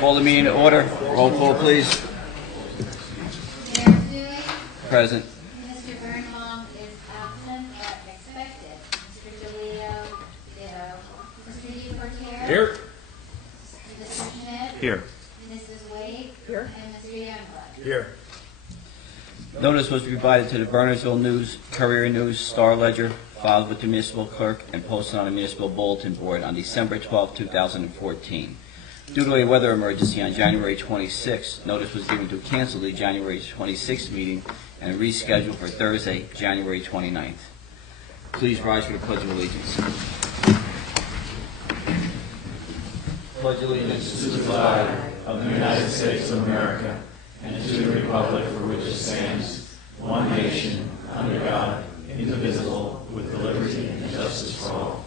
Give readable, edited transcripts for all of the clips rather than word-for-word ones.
Call the meeting to order. Roll call, please. Mayor Dewey, Present. Mr. Birnbaum is absent but expected. Mr. DeLeo, ditto. Mr. DePorter. Here. Mr. Schmidt. Here. Mrs. Wade. Here. And Mr. Youngblood. Here. Notice was provided to the Burnersville News, Courier News, Star Ledger, filed with the municipal clerk, and posted on the municipal bulletin board on December 12, 2014. Due to a weather emergency on January 26, notice was given to cancel the January 26 meeting and reschedule for Thursday, January 29th. Please rise for the Pledge of Allegiance. Pledge allegiance To the flag of the United States of America and to the republic for which it stands, one nation, under God, indivisible, with liberty and justice for all.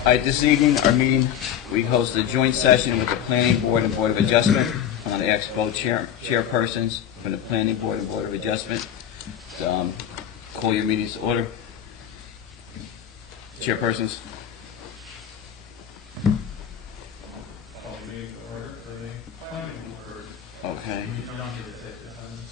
All right, this evening, our meeting, we host a joint session with the Planning Board and Board of Adjustment. I'm going to ask both chairpersons from the Planning Board and Board of Adjustment to call your meetings to order. Chairpersons. Call the meeting to order for the planning board. Okay. You don't need to take the items.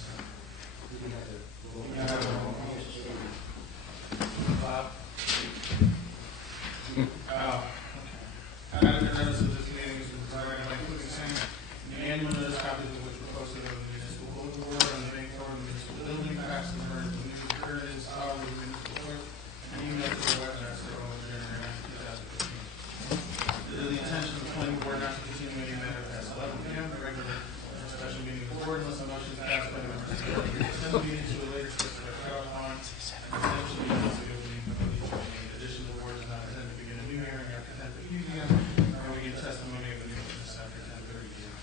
Item the notice of this meeting is provided by including saying the annual notice copies of which were posted on the municipal bulletin board on the main floor of the municipal building, faxed and heard the news occurred in solid with the municipal clerk, and emailed to the webmaster on January 9, 2015. The intention of the planning board not to continue any matter past 11 p.m. The regular special meeting of the board unless a motion is passed by the members of the board. Extend the meeting to a later specified cutoff time. Essentially, unless the opening of each meeting. In addition, the board does not intend to begin a new hearing after 10:15 p.m. or begin testimony of the new witness after 10:30 p.m.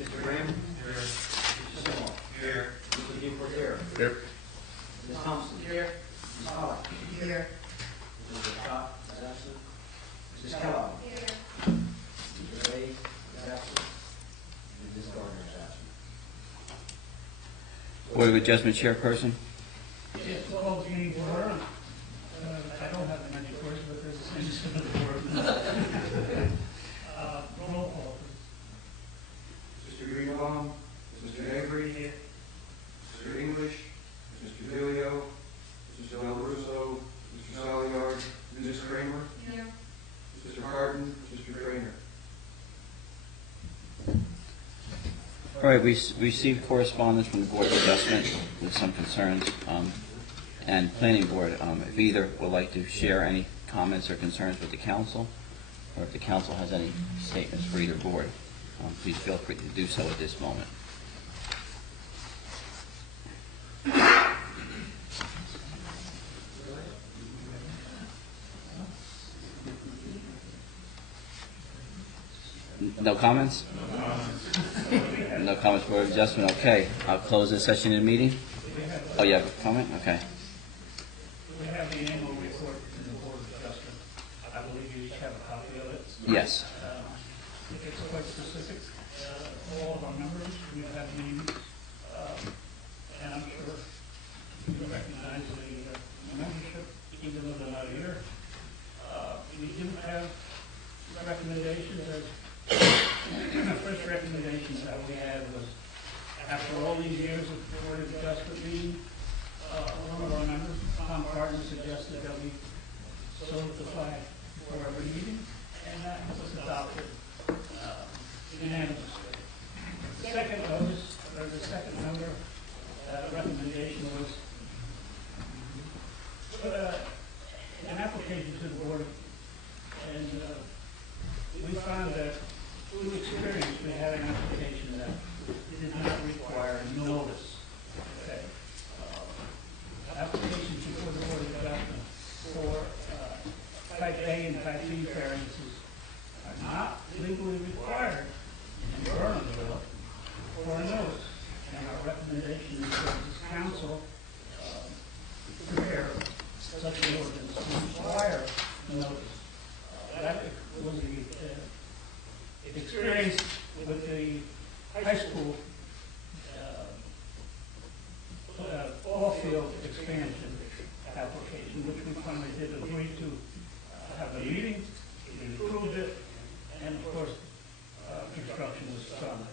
Mr. Graham? Here. Mr. Seymour? Here. Mr. DePorter? Here. Ms. Thompson? Here. Ms. Pollock? Here. Mr. Scott is absent. Mrs. Kellogg? Here. Mr. Wade is absent. And Ms. Gardner is absent. Board of Adjustment chairperson. Yes, call the meeting to order. I don't have many words, but there's a sense of the word. Roll call, Mr. Greenbaum, Mr. Avery, Mr. English, Mr. DeLeo, Mr. Del Russo, Mr. Saliard, Ms. Kramer, Here. Mr. Harden, Mr. Trainer. All right, we received correspondence from the Board of Adjustment with some concerns, and Planning Board, if either would like to share any comments or concerns with the council, or if the council has any statements for either board, please feel free to do so at this moment. No comments? No comments, Board of Adjustment. Okay, I'll close this session in the meeting. Oh, you have a comment? Okay. we have the annual report from the Board of Adjustment. I believe you each have a copy of it. Yes. It's quite specific. All of our members, we've had meetings, and I'm sure you recognize the membership, even though they're not here. We do have recommendations. The first recommendation that we had was, after all these years of Board of Adjustment meeting, one of our members, Tom Carton, suggested that we salute the flag for every meeting, and that was adopted unanimously. The second notice, or the second member, recommendation was an application to the board, and we found that through experience, we had an application that did not require notice. Okay. Applications before the Board of Adjustment for type A and type B variances are not legally required in Burnsville for a notice. And our recommendation is that this council prepare such an ordinance to require notice. That was the experience with the high school field expansion application, which we finally did agree to have a meeting, we approved it, and of course, construction was done.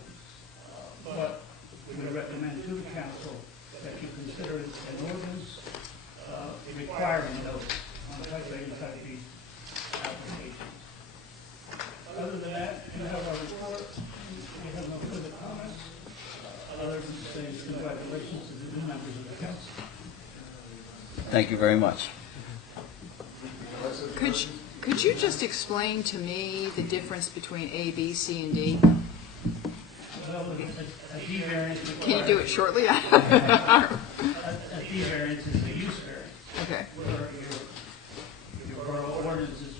But we recommend to the council that you consider it an ordinance requiring notice on type A and type B applications. Other than that, you have our report. We have no further comments, other than to say congratulations to the new members of the council. Thank you very much. Could you just explain to me the difference between A, B, C, and D? Well, a D variance requires... Can you do it shortly? A D variance is a use variance, Okay. where your borough ordinances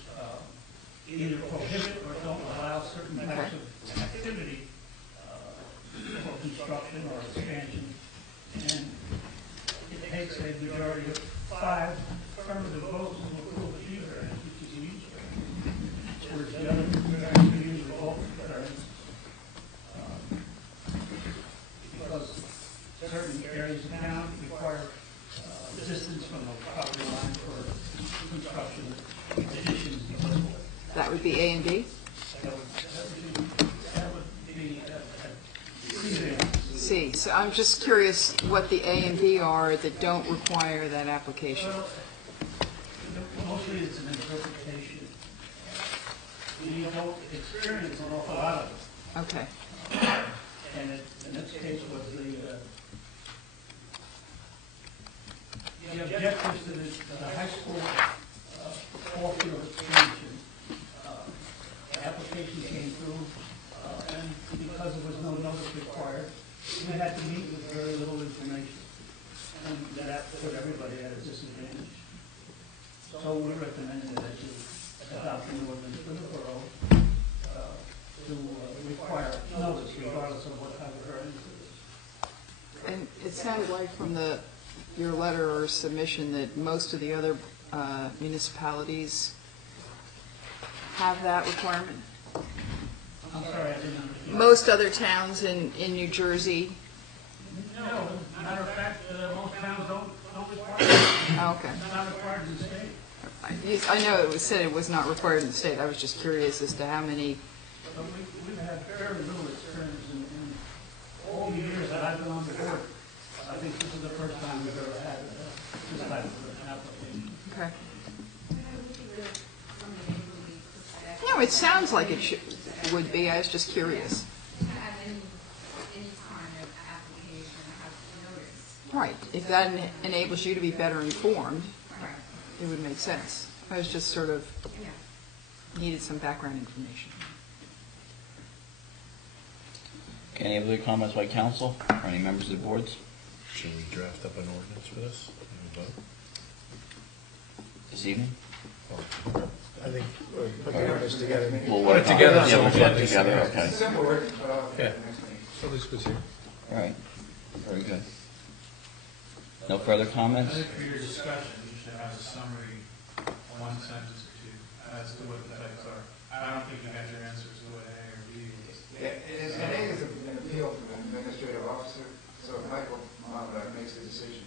either prohibit or don't allow certain types of activity for construction or expansion. And it takes a majority of 5 affirmative votes to approve a D variance, which is a use variance. Whereas the other variance are usually vote variance. Because certain areas of town require distance from the property line for construction additions. That would be A and B? That would be a C variance. C. So I'm just curious what the A and B are that don't require that application. Well, mostly it's an interpretation. We don't experience an awful lot of it. Okay. And in this case was the objectives to the high school ball field expansion. The application came through, and because there was no notice required, we had to meet with very little information. And that put everybody at a disadvantage. So we recommended that you adopt an ordinance for the borough to require notice regardless of what type of variance it is. And it sounded like from your letter or submission that most of the other municipalities have that requirement? I'm sorry, I didn't understand. Most other towns in New Jersey? No, matter of fact, most towns don't require it. Oh, okay. It's not required in the state. I know it was said it was not required in the state. I was just curious as to how many. But we've had very little experience in all the years that I've been on the board. I think this is the first time we've ever had this type of an application. Okay. No, it sounds like it would be. I was just curious. At any time of application, have notice. Right. If that enables you to be better informed, Right. it would make sense. I was just sort of Yeah. needed some background information. Okay, any other comments by council or any members of the boards Should we draft up an ordinance for this? And vote? this evening? I think we'll put the orders together. We'll Put it together, Yeah, so we'll we put can it together, okay. Simple word, but I'll Yeah. the next meeting. So this was here. All right, very good. No further I comments? think for your discussion, you should have a summary, 1 sentence or 2, as to what the types are. I don't think you got your answers to what A or B is. Yeah, and A is an appeal from an administrative officer, so if Michael makes a decision,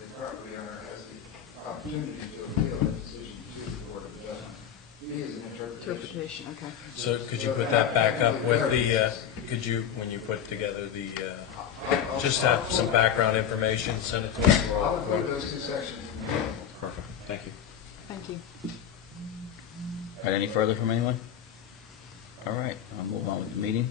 the property owner has the opportunity to appeal that decision to the Board of Adjustment. B is an interpretation. Interpretation, okay. So could you put that back up with the, could you, when you put together the, just have some background information, send it to us? I'll include those 2 sections. Perfect, thank you. Thank you. All right, any further from anyone? All right, I'll move on with the meeting.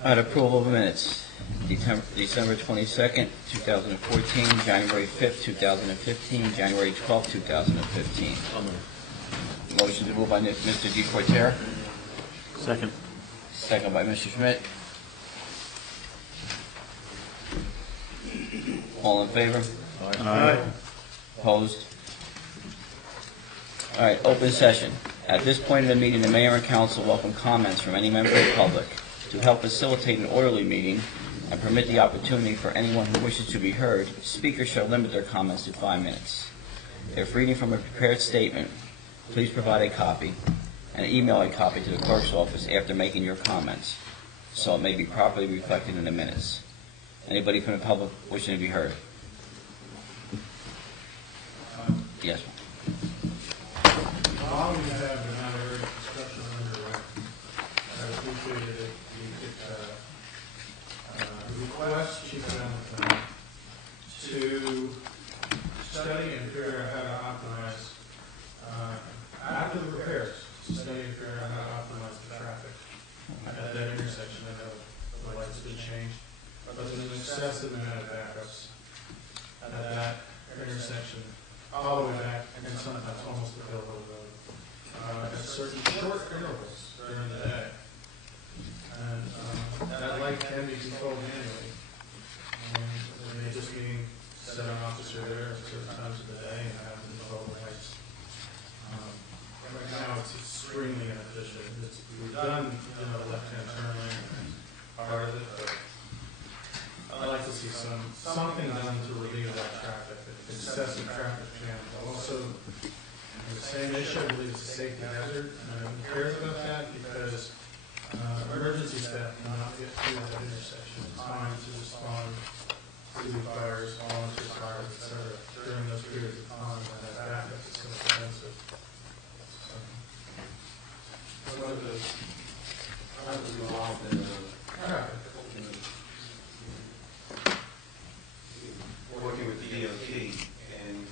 All right, approval of minutes. December 22nd, 2014, January 5th, 2015, January 12th, 2015. Motion to move by Mr. DePorter. Second. Second by Mr. Schmidt. All in favor? Aye. Opposed? All right, open session. At this point in the meeting, the mayor and council welcome comments from any member of the public. To help facilitate an orderly meeting and permit the opportunity for anyone who wishes to be heard, speakers shall limit their comments to 5 minutes. If reading from a prepared statement, please provide a copy and email a copy to the clerk's office after making your comments. so it may be properly reflected in the minutes. Anybody from the public wishing to be heard? Yes. While we have the matter of discussion underway, I appreciated it. We could request Chief Valentine to study and figure out how to optimize, after the repairs, to study and figure out how to optimize the traffic at that intersection. I know the lights have been changed, but there's an excessive amount of backups at that intersection, all the way back, and sometimes almost to Hill Road. At certain short intervals during the day. And that light can be controlled manually. And they just being set an officer there at certain times of the day and have to control the lights. Right now, it's extremely inefficient. We've done, the left-hand turn lane part of it, but I'd like to see something done to relieve that traffic, excessive traffic jam. Also, the same issue, I believe it's a safety hazard, and I don't care about that because emergency staff cannot get through that intersection in time to respond to the fires, volunteer fires, et cetera, during those periods of time when that backup is so expensive. So, what are the, how does it involve in traffic? Working with DOT, and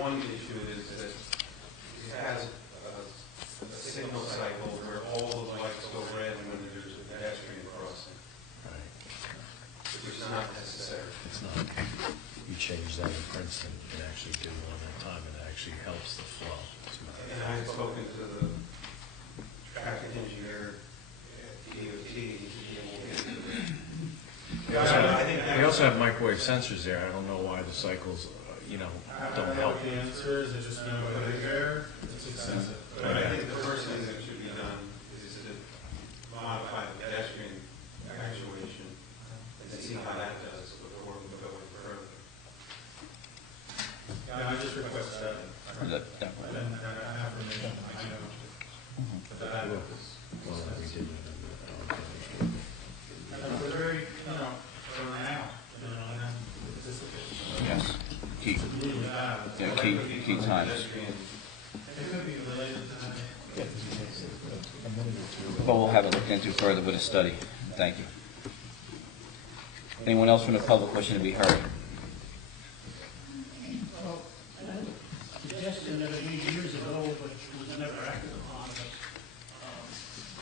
one issue is that it has a signal cycle where all the lights go red when there's a pedestrian crossing, which is not necessary. It's not. You change that in Princeton, you can actually do one at a time, and it actually helps the flow. And I've spoken to the traffic engineer at DOT to be able to get into We also have microwave sensors there. I don't know why the cycles, I don't don't know help. what the answer is, I just know that it's there, it's excessive. But I think the first thing that should be done is to modify the pedestrian actuation and see how that does before we go any further. Yeah, I just request that, and Definitely. an affirmation, I know that that is. Well, we did it. And we're very, for now, and then anticipate. Yes. Key, Really bad. key times. It could be related to that. But we'll have it looked into further with a study. Thank you. Anyone else from the public wishing to be heard? Well, I had a suggestion that I made years ago, but was never acted upon,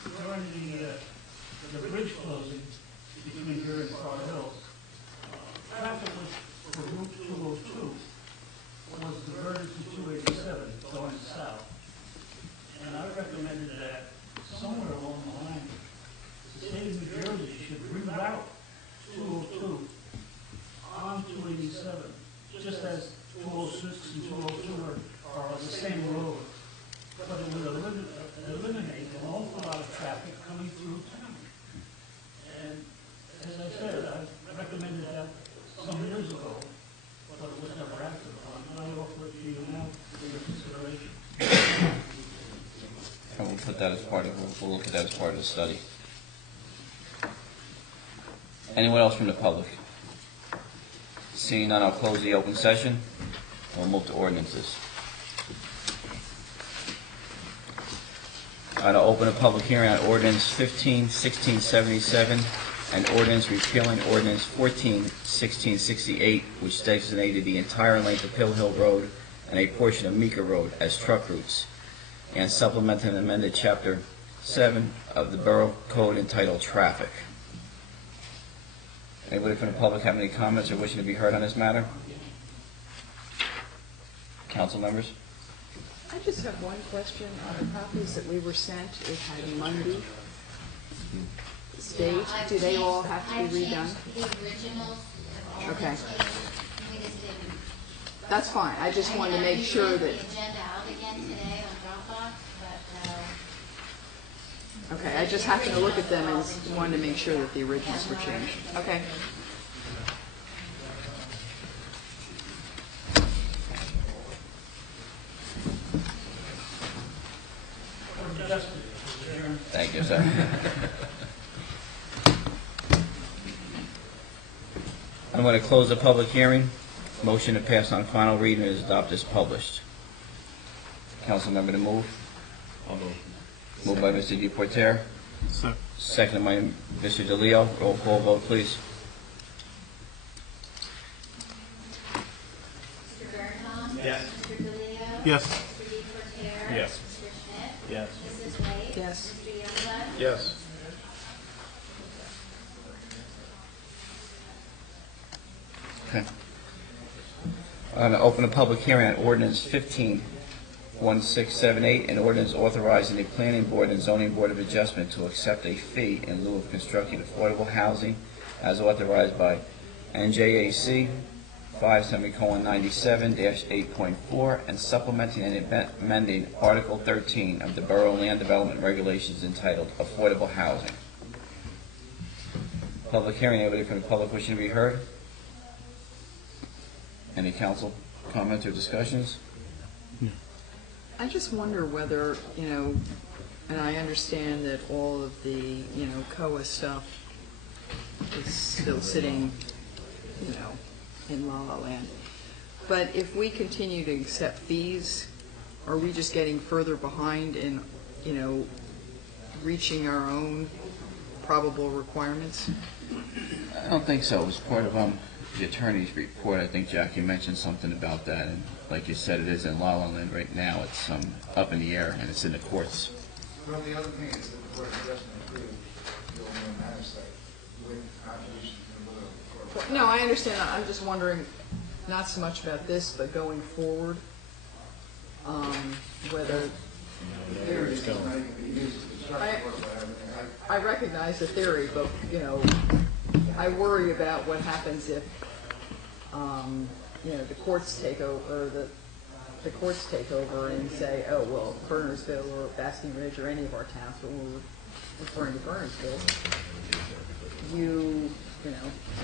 but during the bridge closing between here and Far Hills, traffic was for Route 202 was diverted to 287 going south. And I recommended that somewhere along the line, the state of New Jersey should reroute 202 on 287, just as 206 and 202 are the same road. But it would eliminate an awful lot of traffic coming through town. And as I said, I recommended that some years ago, but it was never acted upon. And I offer it to you now for your consideration. And we'll put that as part of, we'll look at that as part of the study. Anyone else from the public? Seeing none, I'll close the open session. We'll move to ordinances. I'm going to open a public hearing on ordinance 15-1677 and ordinance repealing ordinance 14-1668, which designated the entire length of Hill Hill Road and a portion of Meeker Road as truck routes, and supplemented and amended Chapter 7 of the Borough Code entitled Traffic. Anybody from the public have any comments or wishing to be heard on this matter? Council members? I just have one question. On the copies that we were sent, it had Monday date. Do they all have to be redone? The originals have all Okay. been changed. We just didn't. That's fine. I just wanted to make sure that, The agenda out again today on Dropbox, but, okay, I just happened to look at them and wanted to make sure that the originals were changed. Okay. Or just, Thank you, sir. I'm going to close the public hearing. Motion to pass on final reading and adopt as published. Council member to move. I'll move. Moved by Mr. Deportaire. Seconded by Mr. DeLeo. Roll call vote, please. Mr. Birnbaum? Yes. Mr. DeLeo? Yes. Mr. Deportaire? Yes. Mr. Schmidt? Yes. Mrs. Wade? Yes. Mr. Youngblood? Yes. Okay. I'm going to open a public hearing on ordinance 15-1678, an ordinance authorizing the planning board and zoning board of adjustment to accept a fee in lieu of constructing affordable housing as authorized by NJAC 5:97-8.4 and supplementing and amending Article 13 of the Borough Land Development Regulations entitled Affordable Housing. Public hearing. Anybody from the public wishing to be heard? Any council comments or discussions? I just wonder whether, and I understand that all of the, COA stuff is still sitting, in La La Land. But if we continue to accept fees, are we just getting further behind in, reaching our own probable requirements? I don't think so. It was part of the attorney's report. I think Jackie mentioned something about that, and like you said, it is in La La Land right now. It's up in the air, and it's in the courts. Well, the other thing is that the Board of Adjustment approved the old manor site with contributions from the Board. No, I understand. I'm just wondering, not so much about this, but going forward, whether There is not even be used to construct work, but everything. I recognize the theory, but, I worry about what happens if, the courts take over, or the courts take over and say, oh, well, Bernardsville or Basking Ridge or any of our towns, but we're referring to Bernardsville,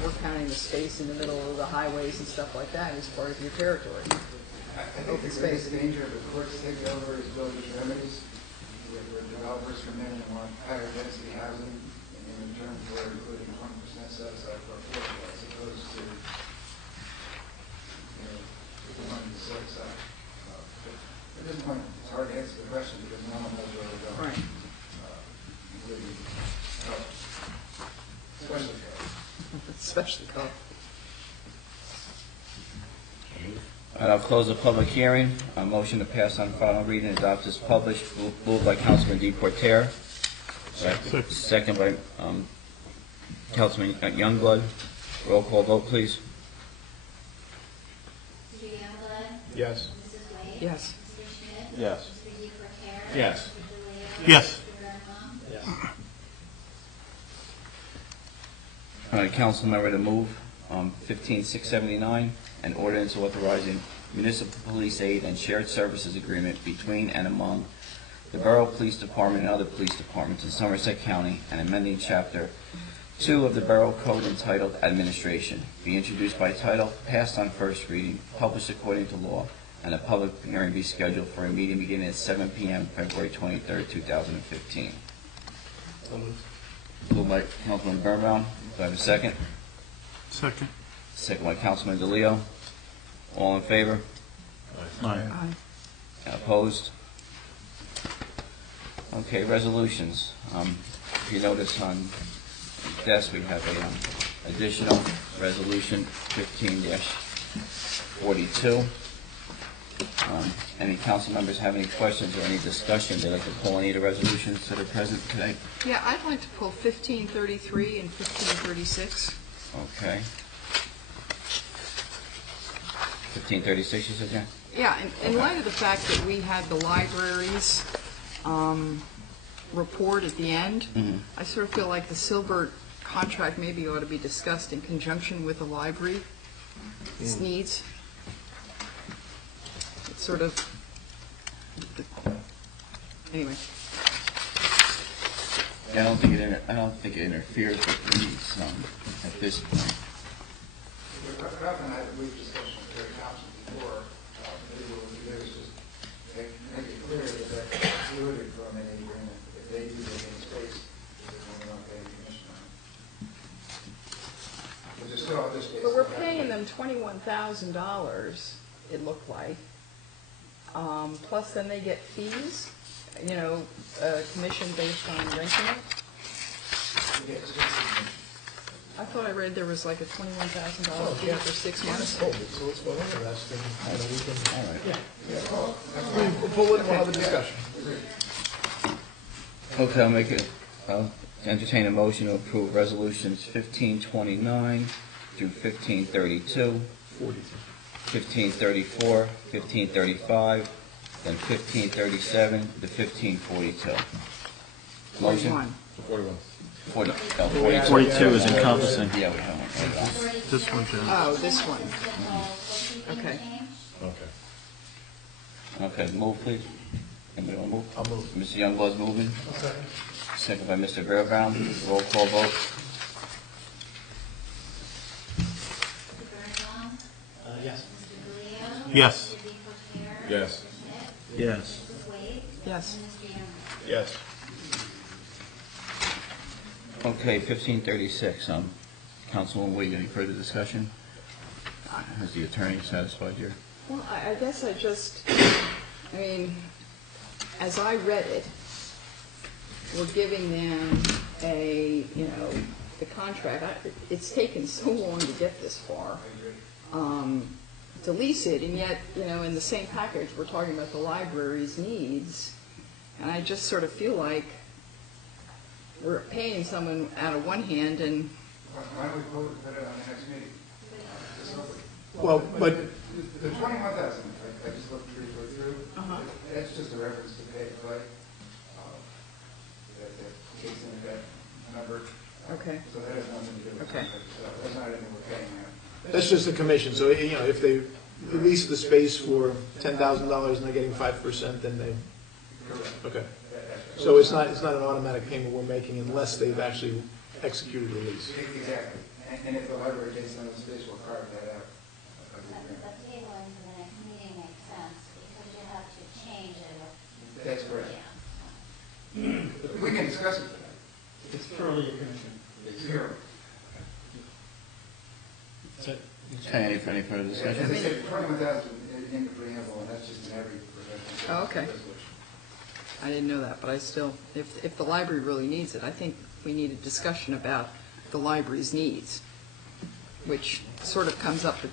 we're counting the space in the middle of the highways and stuff like that as part of your territory. I think the greatest danger of the courts taking over is village remedies, where developers come in and want higher density housing, and in return for including 20% set aside for affordable, as opposed to, money to set aside. At this point, it's hard to answer the question because no one knows where we're going. Right. Including health, especially health. Especially COA. All right, I'll close the public hearing. A motion to pass on final reading and adopt as published. Moved by Councilman Deportaire. Second by Councilman Youngblood. Roll call vote, please. Mr. Youngblood? Yes. Mrs. Wade? Yes. Mr. Schmidt? Yes. Mr. Deportaire? Yes. Mr. DeLeo? Yes. Mr. Birnbaum? Yes. All right, council member to move 15679, an ordinance authorizing municipal police aid and shared services agreement between and among the Borough Police Department and other police departments in Somerset County and amending Chapter 2 of the Borough Code entitled Administration, be introduced by title, passed on first reading, published according to law, and a public hearing be scheduled for a meeting beginning at 7 p.m. February 23, 2015. Moved by Councilman Birnbaum. Do I have a second? Second. Second by Councilman DeLeo. All in favor? Aye. Opposed? Okay, resolutions. If you notice on the desk, we have a additional resolution 15-42. Any council members have any questions or any discussion they'd like to pull any of the resolutions that are present today? Yeah, I'd like to pull 1533 and 1536. Okay. 1536, you said, yeah? Yeah, in light of the fact that we had the library's report at the end, I sort of feel like the Silbert contract maybe ought to be discussed in conjunction with the library's needs. It's sort of, anyway. Yeah, I don't think it interferes with the needs at this point. Ralph and I had a brief discussion with Terry Thompson before. Maybe what we'll do is just make it clear that that's excluded from any agreement. If they do take any space, then we're not paying commission on it. We'll just So I'll just. But we're paying them $21,000, it looked like. Plus then they get fees, you know, commission based on renting it. I thought I read there was like a $21,000 fee for 6 months. So let's vote on the rest, and we can, All right. we'll pull it, we'll have a discussion. Okay, I'll entertain a motion to approve resolutions 1529 through 1532, 1534, 1535, then 1537 to 1542. Motion? 41. 40, 42. 42 is encompassing. Yeah, we have one. This one, Jen. Oh, this one. Okay. Okay, move, please. Anybody want to move? I'll move. Mr. Youngblood's moving. Second by Mr. Bearbaum. Roll call vote. Mr. Birnbaum? Yes. Mr. DeLeo? Yes. Mr. DePorter? Yes. Mr. Schmidt? Yes. Mrs. Wade? Yes. And Mr. Youngblood? Yes. Okay, 1536. Councilwoman Wade, any further discussion? Has the attorney satisfied here? Well, I guess I mean, as I read it, we're giving them the contract. It's taken so long to get this far, to lease it, and yet, in the same package, we're talking about the library's needs, and I just sort of feel like we're paying someone out of one hand and... Why don't we put it on the next meeting? Well, but The 21,000, I just looked briefly through. That's just a reference to pay to play. That takes into that number. Okay. So that has nothing to do with Okay. it. So that's not anything we're paying now. that's just a commission, so, if they lease the space for $10,000 and they're getting 5%, then they, okay. So it's not an automatic payment we're making unless they've actually executed the lease. Exactly. And if the library takes some of the space, we'll carve that out. But tabling to the next meeting makes sense because you have to change it. That's correct. Yeah. We can discuss it. It's purely a commission. It's here. Okay, any further As discussion? I said, 21,000 in the preamble, and that's just in every professional. Oh, okay. resolution. I didn't know that, but I still, if the library really needs it, I think we need a discussion about the library's needs, which sort of comes up at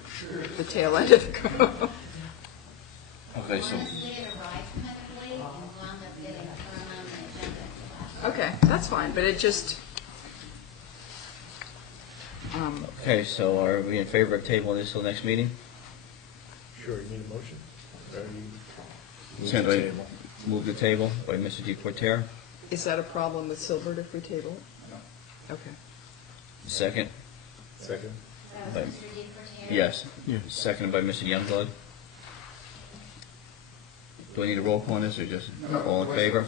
the tail end of the code. Okay, so, Honestly, it arrived kind of late and wound up getting thrown on the agenda. Okay, that's fine, but it just, okay, so are we in favor of tabling this till next meeting? Sure, you need a motion? Or you Sent by- Move the table by Mr. DePorter. is that a problem with Silbert if we table it? No. Okay. Second? Second. That was Mr. DePorter? Yes. Seconded by Mr. Youngblood. Do I need a roll call on this, or just all in favor?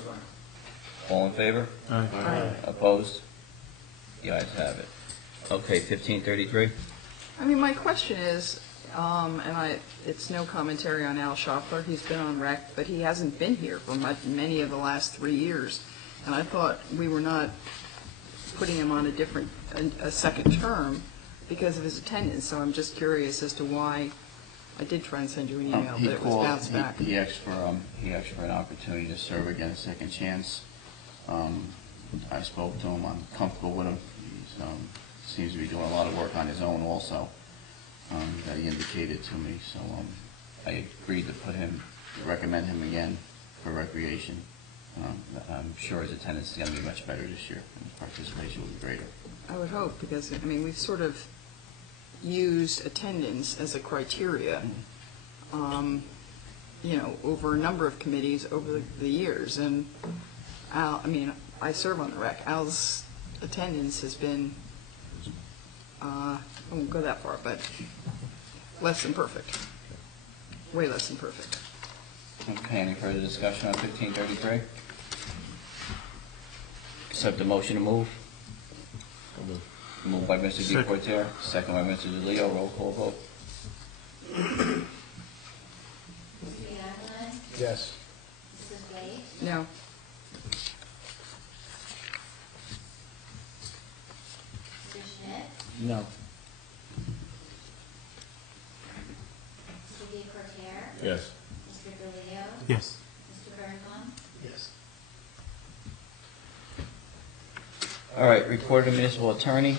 All in favor? Aye. Opposed? The ayes have it. Okay, 1533. I mean, my question is, it's no commentary on Al Schaffler, he's been on rec, but he hasn't been here for many of the last 3 years. And I thought we were not putting him on a second term because of his attendance, so I'm just curious as to why. I did try and send you an email, He but it was called, bounced back. he asked for an opportunity to serve again, a second chance. I spoke to him, I'm comfortable with him. He seems to be doing a lot of work on his own also, that he indicated to me. So I agreed to recommend him again for recreation. I'm sure his attendance is going to be much better this year, and his participation will be greater. I would hope, because, we've sort of used attendance as a criteria, over a number of committees over the years. And Al, I serve on the rec. Al's attendance has been, I won't go that far, but less than perfect. Way less than perfect. Okay, any further discussion on 1533? Accept the motion to move. Moved by Mr. DePorter, second by Mr. DeLeo. Roll call vote. Mr. Youngblood? Yes. Mrs. Wade? No. Mr. Schmidt? No. Yes. Mr. DeLeo? Yes. Mr. Birnbaum? Yes. All right, report of the municipal attorney.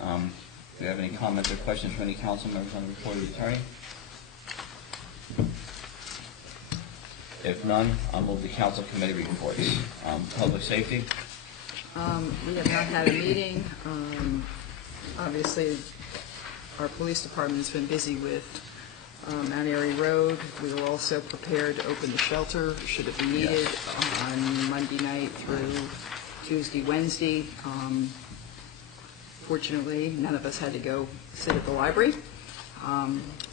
Do you have any comments or questions from any council members on the report of the attorney? If none, I'll move the council committee reports. Public safety? We have not had a meeting. Obviously, our police department has been busy with Mount Airy Road. We were also prepared to open the shelter, should it be needed, on Monday night through Tuesday, Wednesday. Fortunately, none of us had to go sit at the library.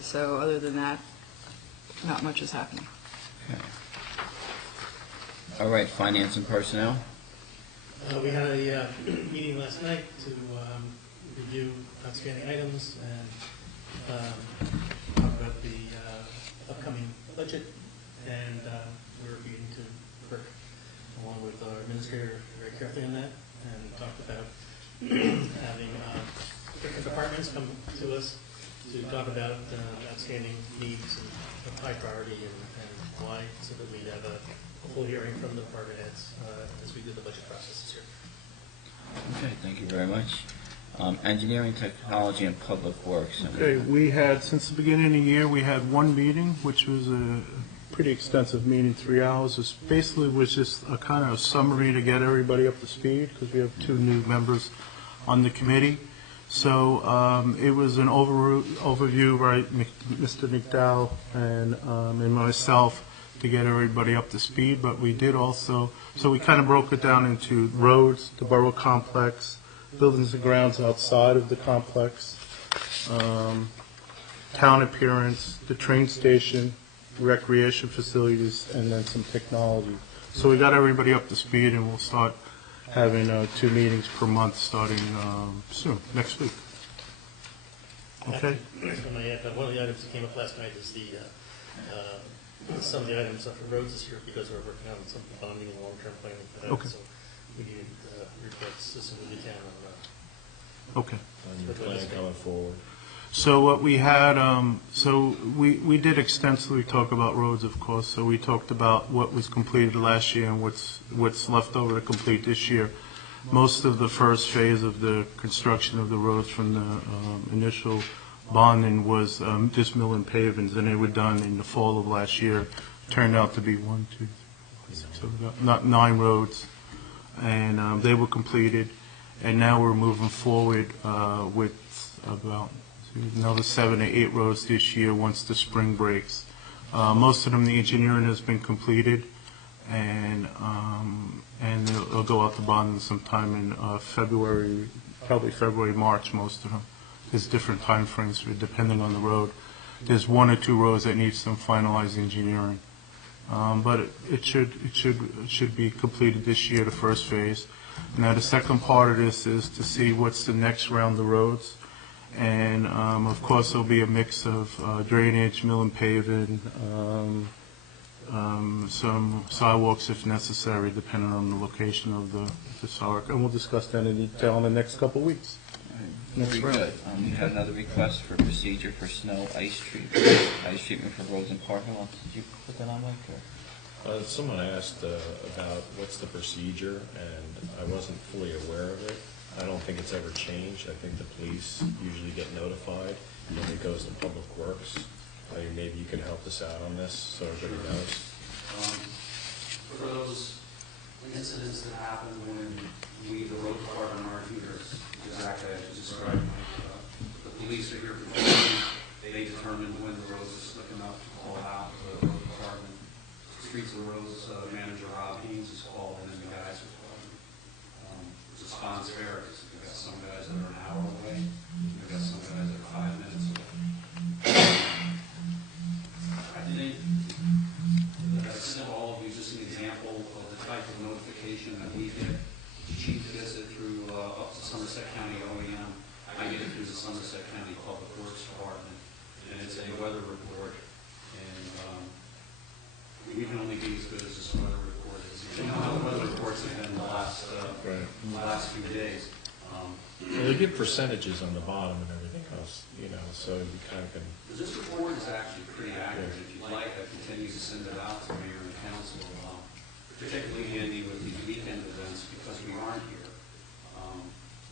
So other than that, not much is happening. All right, finance and personnel? We had a meeting last night to review outstanding items and talk about the upcoming budget, and we're beginning to work along with our administrator very carefully on that, and talked about having different departments come to us to talk about outstanding needs and of high priority and why, so that we have a full hearing from the department heads as we do the budget process this year. Okay, thank you very much. Engineering, technology, and public works. Okay, we had, since the beginning of the year, we had one meeting, which was a pretty extensive meeting, 3 hours. It basically was just a kind of summary to get everybody up to speed, because we have 2 new members on the committee. So it was an overview, right, Mr. McDowell and myself, to get everybody up to speed. But we did also, so we kind of broke it down into roads, the borough complex, buildings and grounds outside of the complex, town appearance, the train station, recreation facilities, and then some technology. So we got everybody up to speed, and we'll start having 2 meetings per month starting soon, next week. Okay? One of the items that came up last night is some of the items for roads this year, because we're working on some bonding and long-term planning for that. Okay. So we need reports as soon as we can on Okay. On your plan going forward. So what we had, so we did extensively talk about roads, of course. So we talked about what was completed last year and what's left over to complete this year. Most of the first phase of the construction of the roads from the initial bonding was just mill and pavings, and they were done in the fall of last year. Turned out to be 1, 2, 3, 4, 6, 7, not 9 roads, and they were completed. And now we're moving forward with about another 7 or 8 roads this year once the spring breaks. Most of them, the engineering has been completed, and they'll go out to bonding sometime in February, probably February, March, most of them. There's different time frames depending on the road. There's 1 or 2 roads that need some finalized engineering. But it should be completed this year, the first phase. Now, the second part of this is to see what's the next round of roads. And, of course, there'll be a mix of drainage, mill and paving, some sidewalks if necessary, depending on the location of the sidewalk. And we'll discuss that in detail in the next couple of weeks. Very good. We had another request for procedure for snow ice treatment for roads and parking lots. Did you put that on, Mike? Or? Someone asked about what's the procedure, and I wasn't fully aware of it. I don't think it's ever changed. I think the police usually get notified, and then it goes to Public Works. Maybe you can help us out on this so everybody knows. For those incidents that happen when we, the road department, aren't here, exactly as you described, the police are here patrolling. They determine when the roads are slick enough to call out to the road department. Streets and Roads manager Rob Haynes is called, and then the guys are called. Response varies. We've got some guys that are an hour away. We've got some guys that are 5 minutes away. I think that I sent all of you just an example of the type of notification that we get. The chief gets it through up to Somerset County OEM. I get it through the Somerset County Public Works Department, and it's a weather report. And we can only be as good as this weather report is. You know how the weather reports have been the last few days. They give percentages on the bottom and everything, huh? else, you know, so you kind of can, This report is actually pretty accurate. If you'd like, I continue to send it out to mayor and council, particularly handy with these weekend events because we aren't here.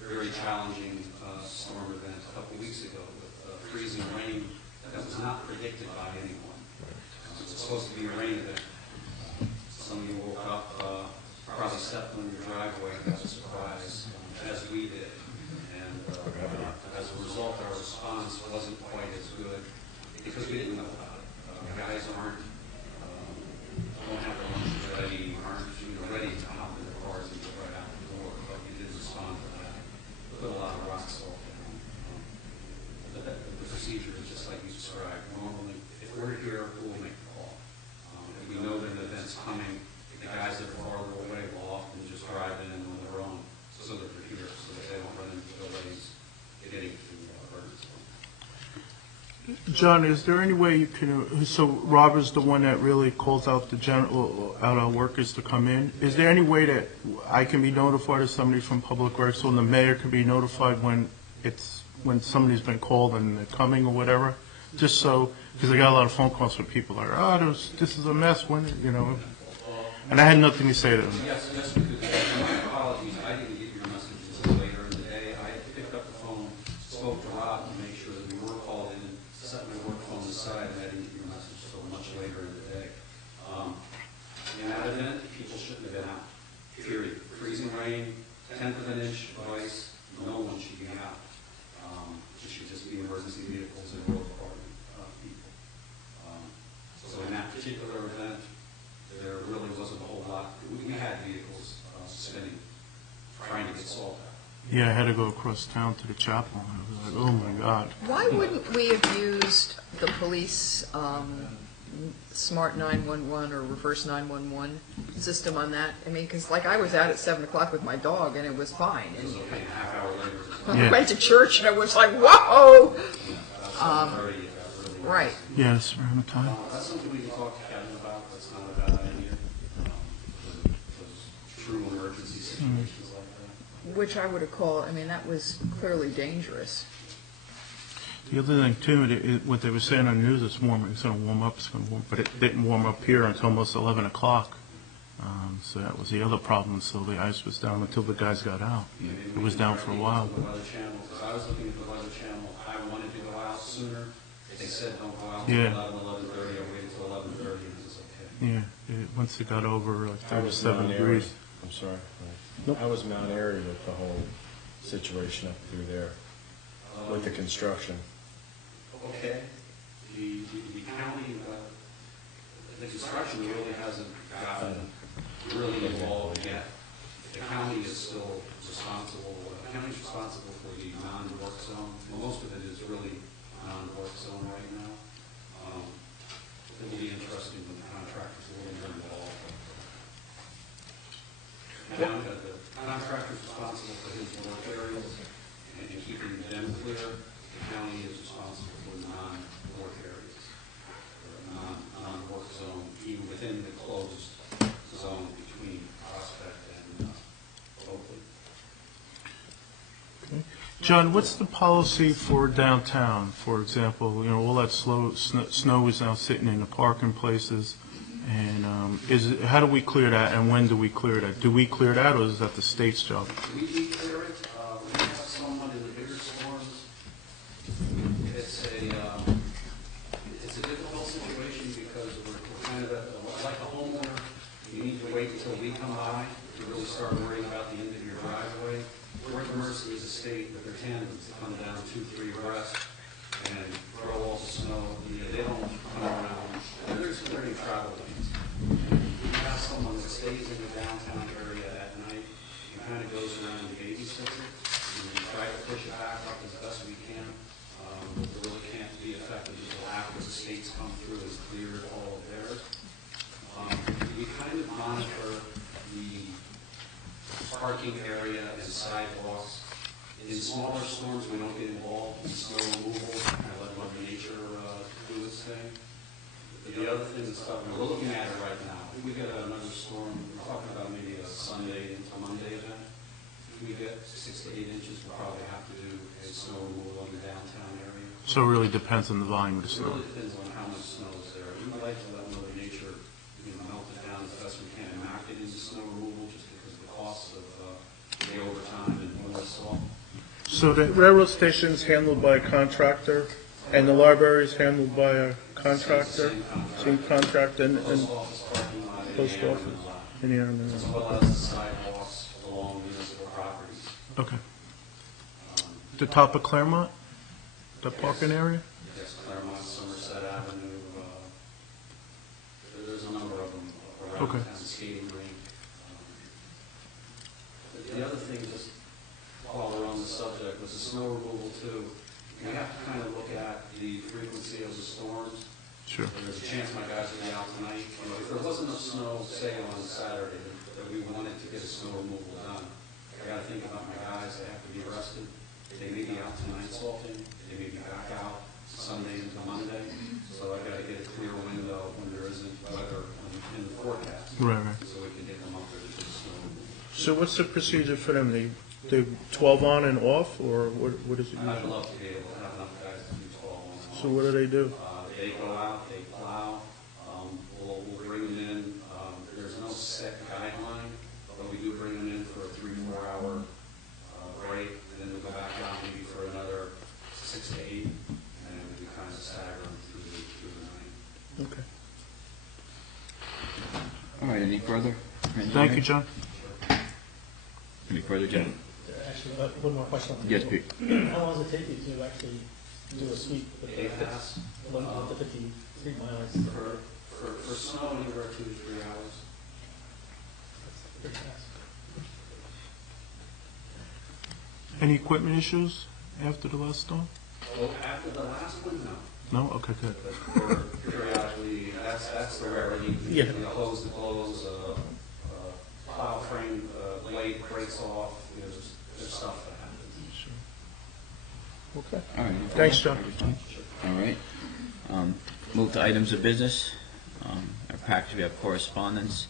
Very challenging storm event a couple weeks ago with freezing rain that was not predicted by anyone. It was supposed to be a rain event. Some of you woke up, probably stepped on your driveway and got a surprise, as we did. And as a result, our response wasn't quite as good because we didn't know about it. Guys don't have their lunches ready, aren't ready to hop in their cars and get right out the door, but we did respond to that. Put a lot of rock salt down. The procedure is just like you described. Normally, if we're here, we'll make the call. If we know that an event's coming, the guys that are farther away will often just drive in on their own so that they're here, so that they don't run into delays getting to Burnsville. John, is there any way you can, so Robert's the one that really calls out our workers to come in. Is there any way that I can be notified, as somebody from Public Works, or the mayor can be notified when somebody's been called and they're coming or whatever? Just so, because I got a lot of phone calls from people like, this is a mess, when, you know. And I had nothing to say to them. Yes, because my apologies, I didn't get your message until later in the day. I picked up the phone, spoke to Rob to make sure that we were called in, and set my work phone aside, and I didn't get your message until much later in the day. In that event, people shouldn't have been out, period. Freezing rain, 1/10 of an inch of ice, no one should be out. It should just be emergency vehicles and road department people. So in that particular event, there really wasn't a whole lot. We had vehicles spinning, trying to get salt out. Yeah, I had to go across town to the chapel. I was like, oh my God. Why wouldn't we have used the police smart 911 or reverse 911 system on that? I mean, because like I was out at 7 o'clock with my dog and it was fine. It was okay, a half hour later. I went to church and it was like, whoa! Right. Yes, around the time. That's something we can talk to Kevin about. That's not a bad idea. Those true emergency situations like that. Which I would have called, I mean, that was clearly dangerous. The other thing too, what they were saying on the news, it's warming, it's going to warm up, but it didn't warm up here until almost 11 o'clock. So that was the other problem, so the ice was down until the guys got out. It was down for a while. The Weather Channel, because I was looking at the Weather Channel, I wanted to go out sooner. They said don't go out until 11:30, I waited until 11:30, and it was okay. Yeah, once it got over like I was 37 Mount Airy. degrees. I'm sorry. I was Mount Airy with the whole situation up through there, with the construction. Okay. The county, the construction really hasn't gotten really involved yet. The county is still responsible, the county's responsible for the non-work zone. Most of it is really non-work zone right now. It will be interesting when the contractors will be involved. The contractor's responsible for his work areas and keeping them clear. The county is responsible for non-work areas, or non-work zone, even within the closed zone between Prospect and Oakley. John, what's the policy for downtown? For example, all that snow is now sitting in the parking places, and how do we clear that, and when do we clear that? Do we clear that, or is that the state's job? We clear it. We have someone in the bigger storms. It's a difficult situation because we're kind of like a homeowner. You need to wait until we come by to really start worrying about the end of your driveway. We're at the mercy as a state with their tandems to come down 2-3 abreast and throw all the snow. They don't come around. And there's very travel lanes. You have someone that stays in the downtown area at night and kind of goes around and babysits it. And we try to push it back up as best we can. But it really can't be effective until after the states come through and clear all of theirs. We kind of monitor the parking area and sidewalks. In smaller storms, we don't get involved in snow removal. I let Mother Nature do its thing. But the other thing that's tough, we're looking at it right now. If we get another storm, we're talking about maybe a Sunday into Monday event. If we get 6 to 8 inches, we'll probably have to do a snow removal in the downtown area. So it really depends on the volume of the It snow. really depends on how much snow is there. We like to let Mother Nature, melt it down as best we can and knock it into snow removal just because of the cost of the overtime and all that stuff. So the railroad station is handled by a contractor, and the library is handled by a contractor? Same contractor, and Post office parking lot. post office? And the other- As well as the sidewalks along municipal properties. Okay. The top of Claremont? The parking area? Yes, Claremont, Somerset Avenue, there's a number of them around Okay. town, skating rink. The other thing, just while we're on the subject, was the snow removal too. We have to kind of look at the frequency of the storms. Sure. There's a chance my guys will be out tonight. If there wasn't enough snow, say on Saturday, that we wanted to get a snow removal done, I gotta think about my guys, they have to be rested. They may be out tonight salting, they may be back out Sunday into Monday, so I gotta get a clear window when there isn't weather in the forecast. Right. So we can get them up there to do the snow removal. So what's the procedure for them? They 12 on and off, or what is it I'd usually? love to be able to have enough guys to do 12 on and off. So what do they do? They go out, they plow, we'll bring them in, there's no set guideline, but we do bring them in for a 3-4 hour break, and then we go back out maybe for another 6 to 8, and we kind of stagger them through the night. Okay. All right, any further? Thank you, John. Any further, John? Actually, one more question. Yes, Pete. How long does it take you to actually do a sweep with the Pass. with the 53 miles? For snow, anywhere 2 to 3 hours. Pretty fast. Any equipment issues after the last storm? Oh, after the last one, no. No? Okay, good. But periodically, that's the rarity. Yeah. Hose that blows, plow frame, blade breaks off, there's stuff that happens. Sure. Okay. All right. Thanks, John. All right. Move to items of business. Our package, we have correspondence.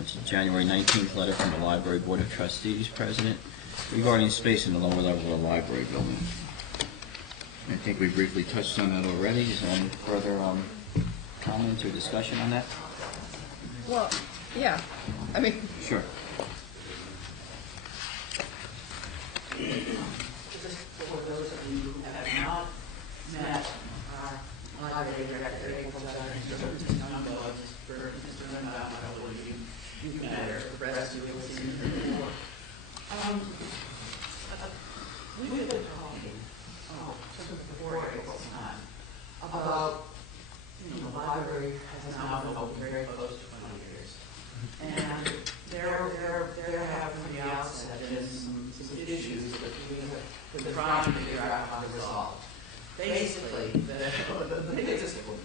It's a January 19th letter from the Library Board of Trustees President regarding space in the lower level of the library building. I think we briefly touched on that already. Is there any further comments or discussion on that? Well, yeah, I mean, Sure. Just for those of you who have not met our library director, April Mr. Lindahl, I believe you've met her, the rest of you have seen her before. We've been talking, since before April's time, about, the library has now been open very close to 20 years. And there have from the outset been some issues that we have been trying to figure out how to resolve. Basically, the biggest one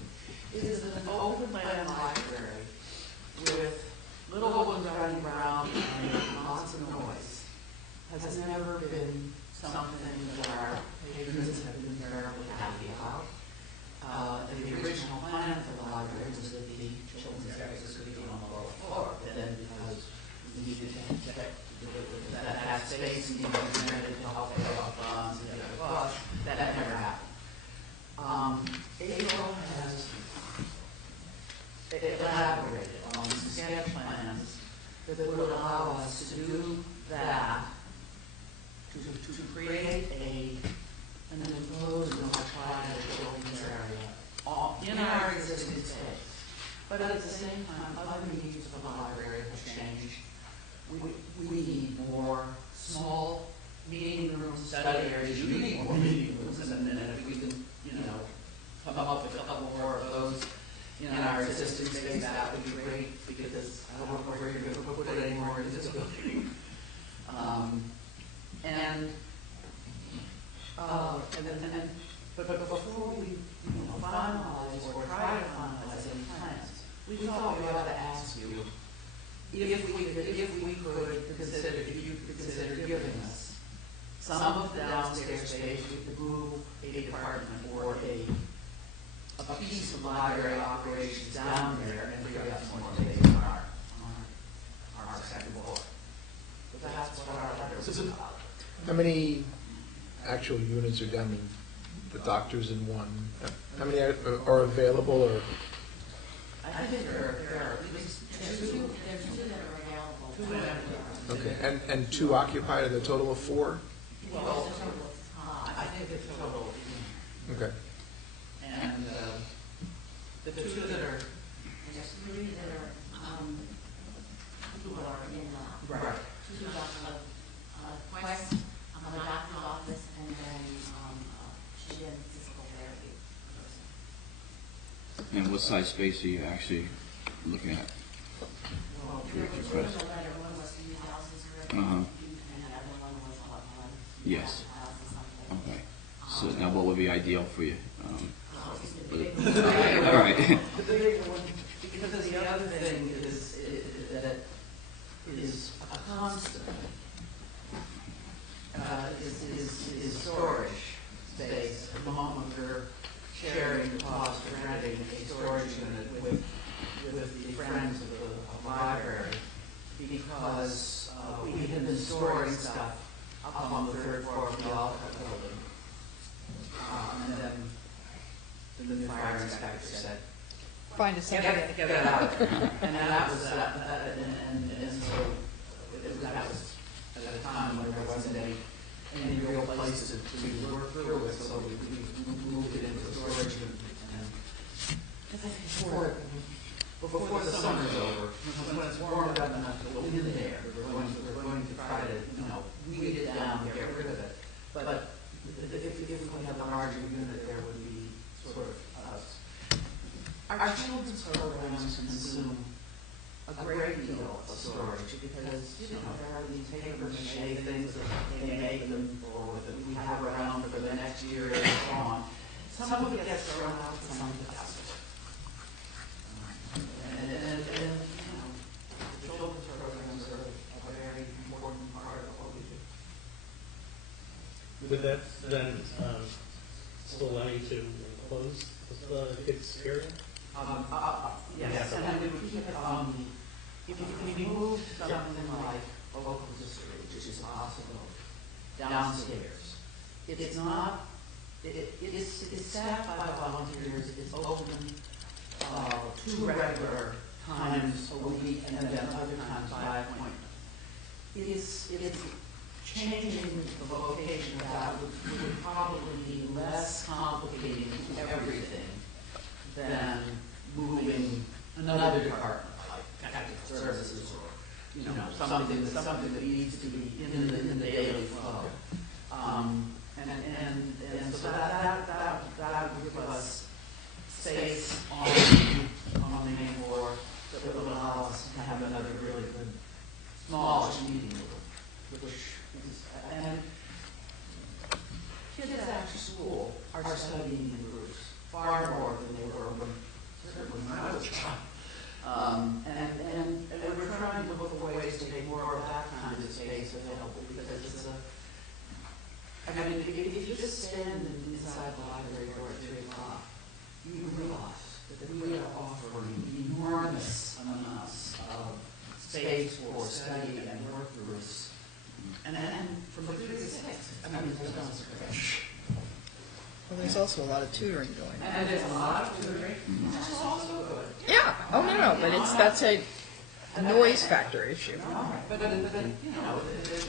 is an open plan library with little ones running around and lots of noise has never been something that our patrons have been terribly happy about. The original plan for the library was that the children's areas could be on the lower floor, but then because we needed to that space needed to be rented to help pay off bonds and other costs, that never happened. April has elaborated on some sketch plans that would allow us to do that, to create an enclosed and much wider children's area in our existing space. But at the same time, other needs of the library have changed. We need more small meeting rooms, study areas. You need more meeting rooms, and then if we can, come up with a couple more of those in our existing space, that would be great, because I don't know where you're going to put any more into this building. But before we finalize or try to finalize any plans, we thought we ought to ask you if you could consider giving us some of the downstairs space, we could move a department or a piece of library operations down there and free up some more space on our second floor. But that's what our letter is about. How many actual units are down the doctors in one. How many are available, or? I think there are at least two. There's two that are available. Okay, and two occupied, are the total of four? Well, I think it's total. Okay. And the two that are, There's three that are, people are in, right, two doctors, Quest, the doctor's office, and then, she's in physical therapy person. And what size space are you actually looking at? well, There were two in Request. the letter, one was 3,000 square feet, Uh-huh. and the other one was what, Yes. 1,000 something. Okay. So now what would be ideal for you? The big one. All right. the big one, because the other thing is, that is a constant, is storage space. At the moment, we're sharing the cost of renting a storage unit with the Friends of the library, because we had been storing stuff up on the third floor of the Alcott building. And then the new fire inspector said, Find a second. get it out of there. And that was, and so that was at a time when there wasn't any real place to work through it, so we moved it into storage. And before the summer's over, when it's warmed up enough to go in there, we're going to try to, weed it down and get rid of it. But if we had a larger unit, there would be sort of, our children's programs consume a great deal of storage, because, there are these paper mache things that they make them, or that we have around for the next year and so on. Some of it gets thrown out, and some of it doesn't. And the children's programs are a very important part of what we do. Would that then still allow you to enclose the kids' area? Yes, and then we would keep it on the, if we moved something like a local district, which is a possibility, downstairs, it's not, it's staffed by volunteers, it's open 2 regular times a week, and then other times by appointment. It's changing the location of that would probably be less complicating to everything than moving another department, like technical services, or, something that needs to be in the daily flow. And so that would give us space on the main floor that would allow us to have another really good smallish meeting room, which is, and kids after school are studying in groups far more than they were certainly when I was a child. And we're trying to look for ways to make more of that kind of space available, because it's if you just stand inside the library door at 3 o'clock, you realize that we are offering enormous amounts of space for study and work groups. And from 3 to 6, there's no scratch. Well, there's also a lot of tutoring going on. And there's a lot of tutoring, that's also good. Yeah, oh, no, but that's a noise factor issue. But the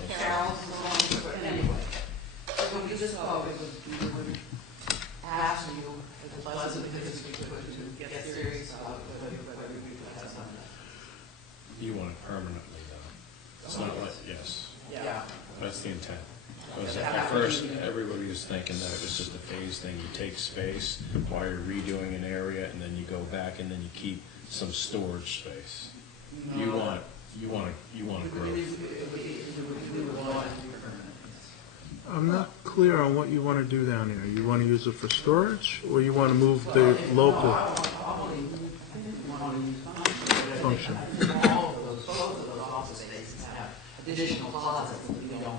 carols and so on, but anyway. So we just thought we would ask you, as pleasant as we could, to get serious about whether we could have something. You want it permanently, though. It's not like, yes, Yeah. that's the intent. Because at first, everybody was thinking that it was just a phase thing. You take space while you're redoing an area, and then you go back, and then you keep some storage space. You want growth. We would want it to be permanent. I'm not clear on what you want to do down there. You want to use it for storage, or you want to move the local function? All of those, both of those office spaces have additional closets that we don't have.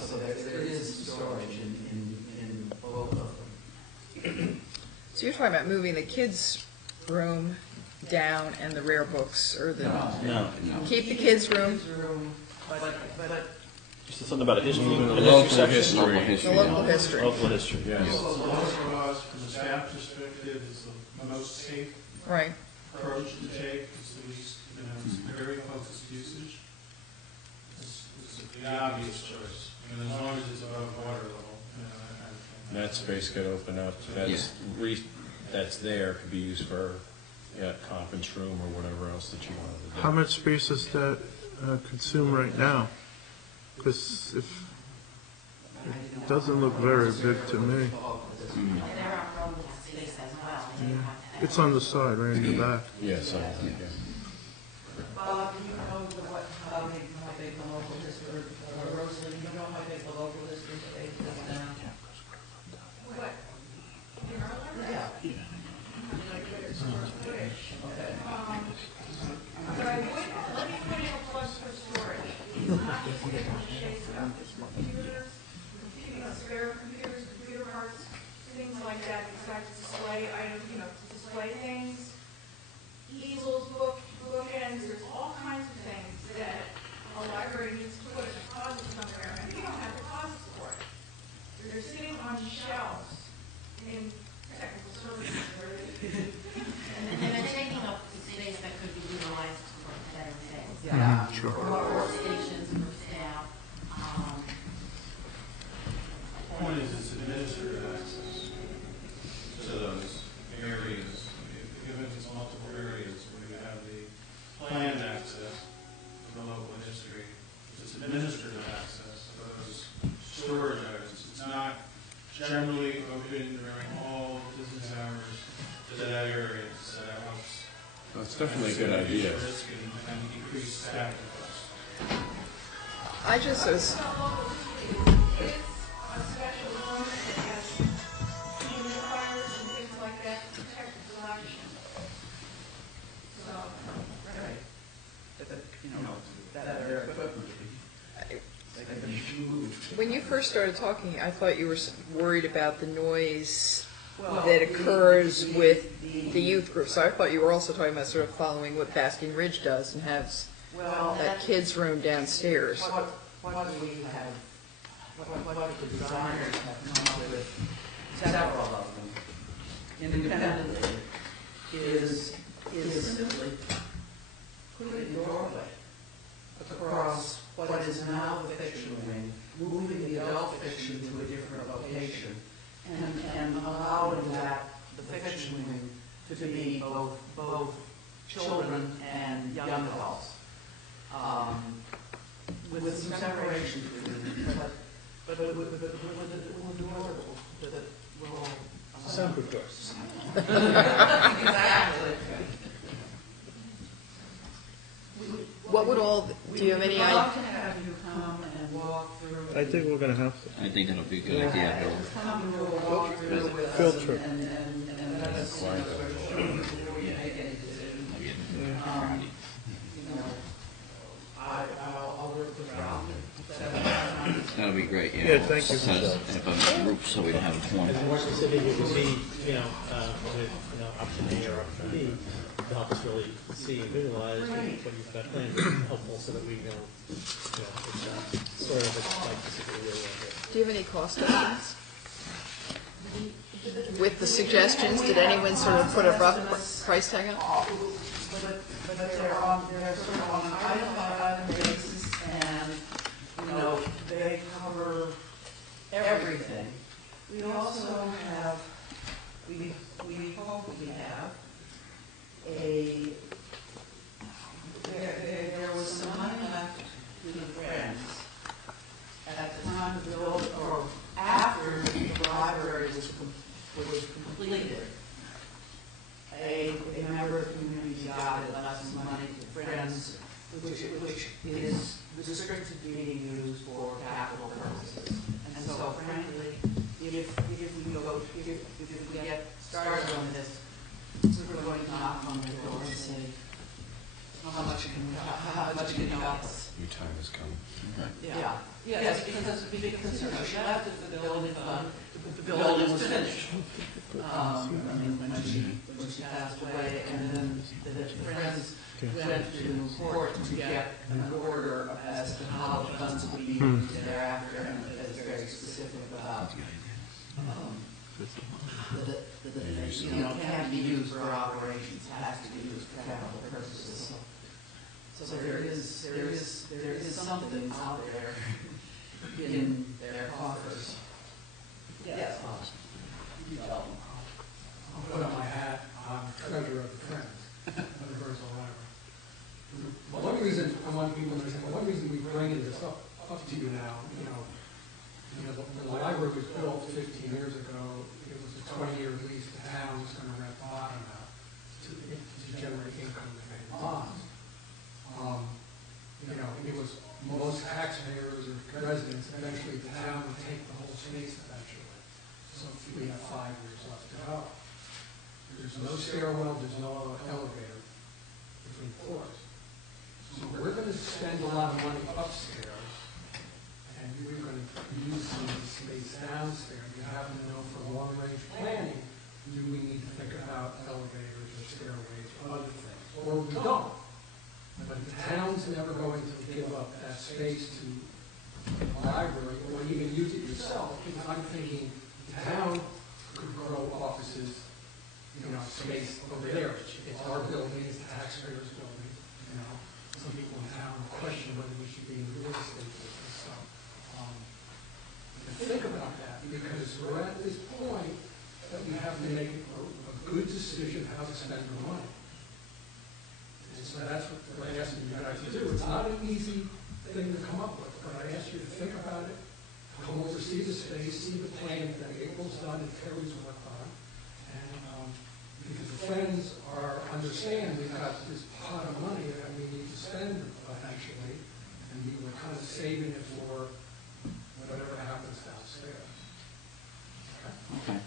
So there is storage in both of them. So you're talking about moving the kids' room down and the rare books, or the, No. keep the kids' room? But You said something about a history, a Local history section. Local history. The local history. Local history, yes. So the lowest cost from the staff perspective is the most safe Right. approach to take. It's the least, it's very focused usage. It's the obvious choice. I mean, as long as it's above water level, And that space could open up, that's there, could be used for, conference room or whatever else that you wanted to do. How much space does that consume right now? Because if, it doesn't look very big to me. It's on the side, right in the back. Yes, I think, yeah. Bob, do you know how big the local district, or Rosalie, you know how big the local district space is now? What? Yeah. But I would, let me put in a plus for storage. Not just getting the space of computers, spare computers, computer parts, things like that, besides display items, display things, easels, bookends, there's all kinds of things that a library needs to put a deposit somewhere, and we don't have deposits for it. They're sitting on shelves in technical services. And then they're taking up the space that could be utilized for better things. Yeah. Sure. For workstations, for staff. the point is it's administrative access to those areas. Even if it's multiple areas where you have the planned access to the local history, it's administrative access to those storage items. It's not generally open during all business hours to that area, so that helps. Well, it's definitely a good idea. Risk and decrease staffing costs. I just was, It's a special zone that has humidifiers and things like that to protect the collection. So, Right. That their equipment. when you first started talking, I thought you were worried about the noise that occurs with the youth group. So I thought you were also talking about sort of following what Basking Ridge does and has that kids' room downstairs. What we have, what the designers have come up with, several of them, independently, is simply putting a doorway across what is now the fiction wing, moving the adult fiction to a different location, and allowing the fiction wing to be both children and young adults. With some separation between them, but with a door that will. Soundproof doors. Exactly. What would all, do you have any We'd love idea? to have you come and walk through. I think we're gonna have to. I think that'll be a good idea, Harold. Come do a walk through with us. Field trip. And let us, sort of show you before you make any decision. I'll work with Ralph. That'll be great, yeah. Yeah, thank you. Have a group so we don't have a form. And more specific, it would be, with, option A or option B, to help us really see and visualize what you've got planned, would be helpful so that we know, it's sort of like this is what we really want to do. Do you have any cost estimates? With the suggestions, did anyone sort of put a rough price tag on? But they're sort of on an item-by-item basis, and, they cover everything. We also have, we hope we have there was some money left to the Friends at the time the build, or after the library was completed. A member of the community got it, left some money to Friends, which is restricted to being used for capital purposes. And so frankly, if we get started on this, we're going to knock on the door and say, how much can you help us? Your time is coming. Yeah, Yes, because the big concern, she left the building fund, the building was finished. I mean, when she passed away, and then the friends went to court to get an order as to how the funds would be used thereafter, and it was very specific about, that can't be used for operations, has to be used for capital purposes. So there is something out there in their coffers. Yes. You tell them. I'll put on my hat, I'm treasurer of the Friends of the Birdsville Library. One reason, I want people to understand, one reason we bring this up to you now, the library was built 15 years ago. It was a 20-year lease. The town was going to rent the bottom out to generate income to pay bonds. It was most taxpayers or residents, eventually the town would take the whole space eventually. So we have 5 years left to go. There's no stairwell, there's no elevator between floors. So we're going to spend a lot of money upstairs, and we're going to use some of the space downstairs. We happen to know for long-range planning, do we need to think about elevators or stairways or other things, or we don't. But the town's never going to give up that space to the library or even use it yourself, because I'm thinking the town could grow offices, space over there. It's our building, it's the taxpayers' building, Some people in town question whether we should be in the real estate business. So, think about that, because we're at this point that we have to make a good decision how to spend the money. And so that's what I asked you guys to do. It's not an easy thing to come up with, but I asked you to think about it, come over, see the space, see the plan that April's done and Terry's worked on. And because the Friends understand we've got this pot of money that we need to spend eventually, and we were kind of saving it for whatever happens downstairs. Okay.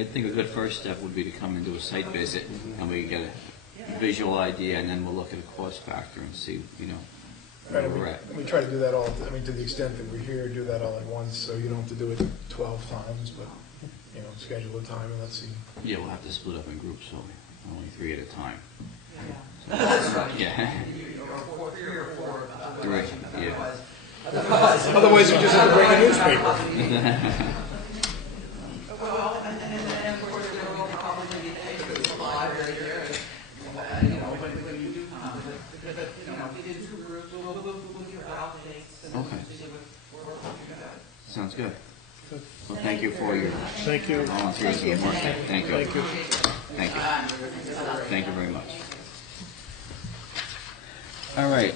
I think a good first step would be to come and do a site visit, and we get a visual idea, and then we'll look at a cost factor and see, where we're at. We try to do that all, to the extent that we're here, do that all at once, so you don't have to do it 12 times, but, schedule a time and let's see. Yeah, we'll have to split up in groups, so only 3 at a time. That's right. Yeah. Or 3 or 4. 3, yeah. Otherwise, we just have to bring a newspaper. Well, and of course, there will probably be papers in the library here, when you do come. But we did 2 groups, we'll give out dates. Okay. See what works for you guys. Sounds good. Well, thank you for your Thank you. volunteers and work. Thank you. Thank you. Thank you. Thank you very much. All right.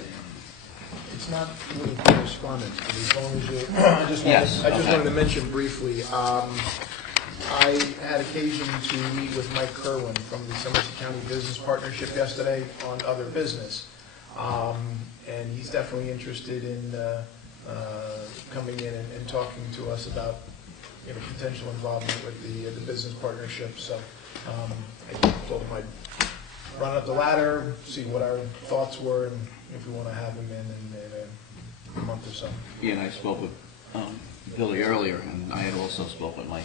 It's not really correspondence, but as long as you, I just wanted to mention briefly, I had occasion to meet with Mike Kerwin from the Somerset County Business Partnership yesterday on other business. And he's definitely interested in coming in and talking to us about potential involvement with the business partnership. So I told him I'd run up the ladder, see what our thoughts were, and if we want to have him in a month or so. Yeah, and I spoke with Billy earlier, and I had also spoke with Mike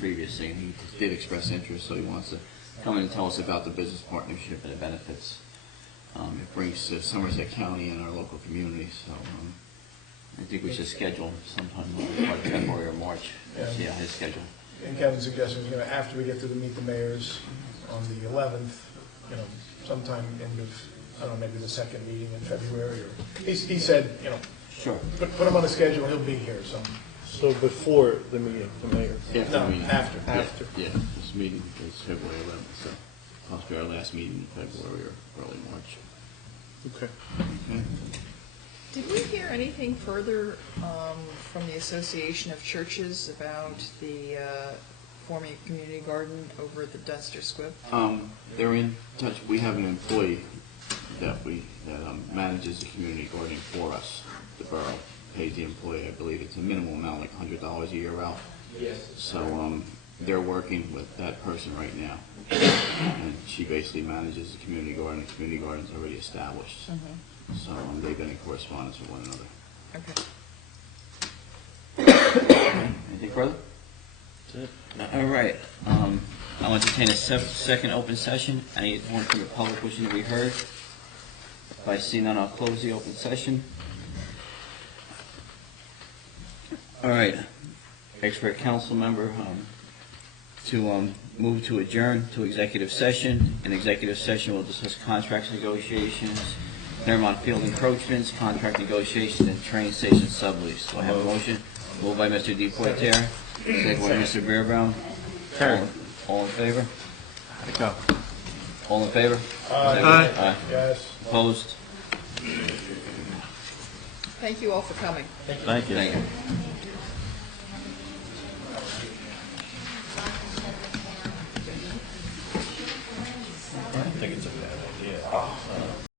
previously, and he did express interest, so he wants to come in and tell us about the business partnership and the benefits it brings to Somerset County and our local communities. So I think we should schedule sometime in part of February or March. See how his schedule. And Kevin's suggestion was, after we get to the Meet the Mayors on the 11th, sometime end of, I don't know, maybe the second meeting in February, or he said, Sure. Put him on the schedule, he'll be here. So before the meeting, the mayor? After the meeting. After. Yeah, this meeting is February 11th, so possibly our last meeting in February or early March. Okay. Did we hear anything further from the Association of Churches about the forming a community garden over at the Dunster Squib? They're in touch. We have an employee that manages the community gardening for us. The borough pays the employee, I believe it's a minimal amount, like $100 a year, Ralph. Yes. So they're working with that person right now, and she basically manages the community garden. The community garden's already established. Mm-hmm. So they've been in correspondence with one another. Okay. further? All right. I'll entertain a second open session. Anyone from the public wishing to be heard? If I see none, I'll close the open session. All right. Expert council member to move to adjourn to executive session. In executive session, we'll discuss contracts negotiations, Claremont Field encroachments, contract negotiations, and train station sublease. Do I have a motion? Moved by Mr. DePorter, second by Mr. Beerbrown. All in favor? Go. All in favor? Aye. Yes. Opposed? Thank you all for coming. Thank you. Thank you. I think it's a bad idea.